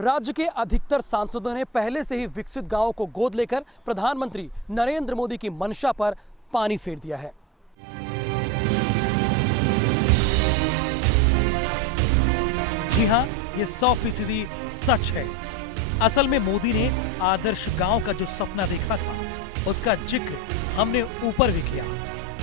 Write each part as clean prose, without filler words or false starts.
राज्य के अधिकतर सांसदों ने पहले से ही विकसित गांवों को गोद लेकर प्रधानमंत्री नरेंद्र मोदी की मंशा पर पानी फेर दिया है। जी हां, ये 100% सच है। असल में मोदी ने आदर्श गांव का जो सपना देखा था, उसका जिक्र हमने ऊपर भी किया।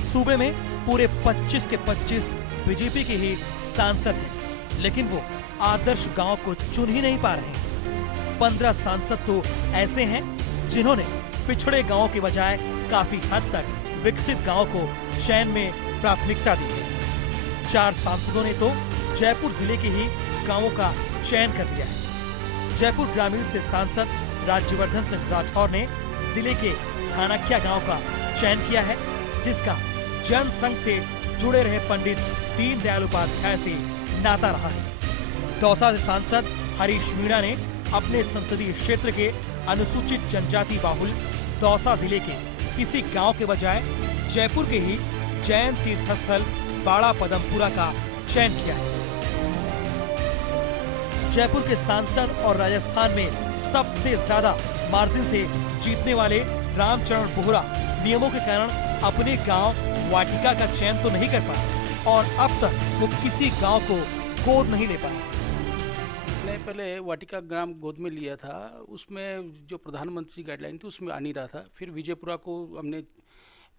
सूबे में पूरे 25 के 25 बीजेपी के ही सांसद हैं, लेकिन वो आदर्श गांव को चुन ही नहीं पा रहे। 15 सांसद तो ऐसे हैं जिन्होंने पिछड़े गांव के बजाय काफी हद तक विकसित गांव को चयन में प्राथमिकता दी है। 4 सांसदों ने तो जयपुर जिले के ही गांवों का चयन कर लिया है। जयपुर ग्रामीण से सांसद राज्यवर्धन सिंह राठौर ने जिले के थानाक्या गांव का चयन किया है, जिसका जनसंघ से जुड़े रहे पंडित दीनदयाल उपाध्याय से नाता रहा है। दौसा से सांसद हरीश मीणा ने अपने संसदीय क्षेत्र के अनुसूचित जनजाति बाहुल दौसा जिले के किसी गांव के बजाय जयपुर के ही जैन तीर्थस्थल बाड़ा पदमपुरा का चयन किया है। जयपुर के सांसद और राजस्थान में सबसे ज्यादा मार्जिन से जीतने वाले रामचरण बोहरा नियमों के कारण अपने गांव वाटिका का चयन तो नहीं कर पाए और अब तक वो किसी गांव को गोद नहीं ले पाए। मैंने पहले वाटिका ग्राम गोद में लिया था, उसमें जो प्रधानमंत्री गाइडलाइन थी उसमें आ नहीं रहा था। फिर विजयपुरा को हमने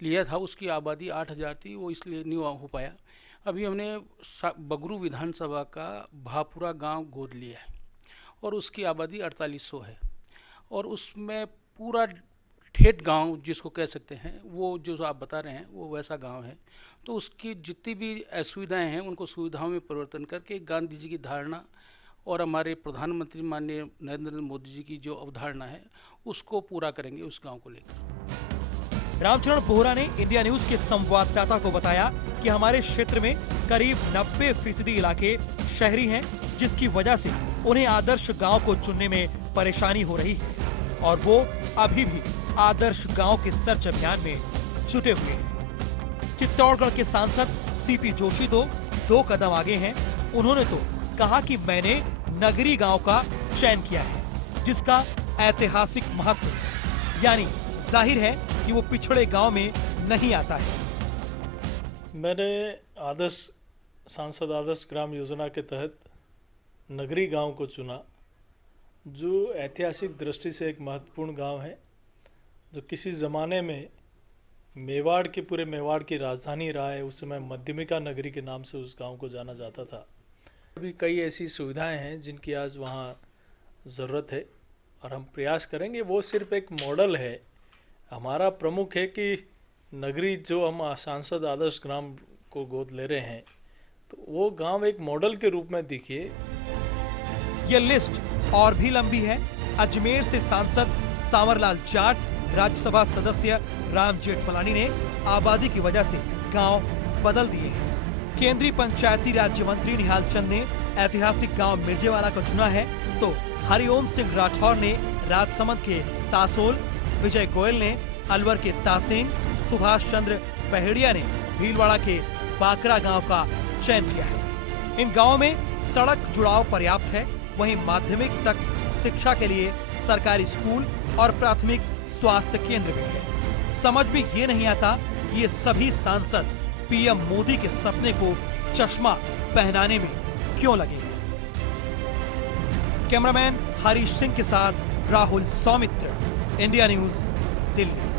लिया था, उसकी आबादी 8000 थी, वो इसलिए नहीं हो पाया। अभी हमने बगरू विधानसभा का भापुरा गांव गोद लिया है और उसकी आबादी 4800 है और उसमें पूरा ठेठ गांव जिसको कह सकते हैं, वो जो आप बता रहे हैं वो वैसा गांव है। तो उसकी जितनी भी असुविधाएं हैं उनको सुविधाओं में परिवर्तन करके गांधी जी की धारणा और हमारे प्रधानमंत्री माननीय नरेंद्र मोदी जी की जो अवधारणा है उसको पूरा करेंगे उस गांव को लेकर। रामचरण बोहरा ने इंडिया न्यूज के संवाददाता को बताया कि हमारे क्षेत्र में करीब 90% इलाके शहरी हैं, जिसकी वजह से उन्हें आदर्श गांव को चुनने में परेशानी हो रही है और वो अभी भी आदर्श गांव के सर्च अभियान में जुटे हुए हैं। चित्तौड़गढ़ के सांसद सीपी जोशी तो 2 कदम आगे हैं। उन्होंने तो कहा कि मैंने नगरी गांव का चयन किया है, जिसका ऐतिहासिक महत्व है, यानी जाहिर है कि वो पिछड़े गांव में नहीं आता है। मैंने सांसद आदर्श ग्राम योजना के तहत नगरी गांव को चुना, जो ऐतिहासिक दृष्टि से एक महत्वपूर्ण गांव है, जो किसी ज़माने में मेवाड़ के पूरे मेवाड़ की राजधानी रहा है। उस समय मध्यमिका नगरी के नाम से उस गांव को जाना जाता था। अभी कई ऐसी सुविधाएं हैं जिनकी आज वहाँ ज़रूरत है और हम प्रयास करेंगे। वो सिर्फ एक मॉडल है। हमारा प्रमुख है कि नगरी जो हम सांसद आदर्श ग्राम को गोद ले रहे हैं, तो वो गांव एक मॉडल के रूप में दिखे। ये लिस्ट और भी लंबी है। अजमेर से सांसद सांवरलाल जाट, राज्यसभा सदस्य राम जेठमलानी ने आबादी की वजह से गांव बदल दिए हैं। केंद्रीय पंचायती राज्य मंत्री निहाल चंद ने ऐतिहासिक गांव मिर्जेवाला को चुना है, तो हरिओम सिंह राठौर ने राजसमंद के तासोल, विजय गोयल ने अलवर के तासेन, सुभाष चंद्र पहेड़िया ने भीलवाड़ा के बाकरा गांव का चयन किया है। इन गांवों में सड़क जुड़ाव पर्याप्त है, वहीं माध्यमिक तक शिक्षा के लिए सरकारी स्कूल और प्राथमिक स्वास्थ्य केंद्र भी है। समझ में ये नहीं आता कि ये सभी सांसद पीएम मोदी के सपने को चश्मा पहनाने में क्यों लगे। कैमरामैन हरीश सिंह के साथ राहुल सौमित्र, इंडिया न्यूज, दिल्ली।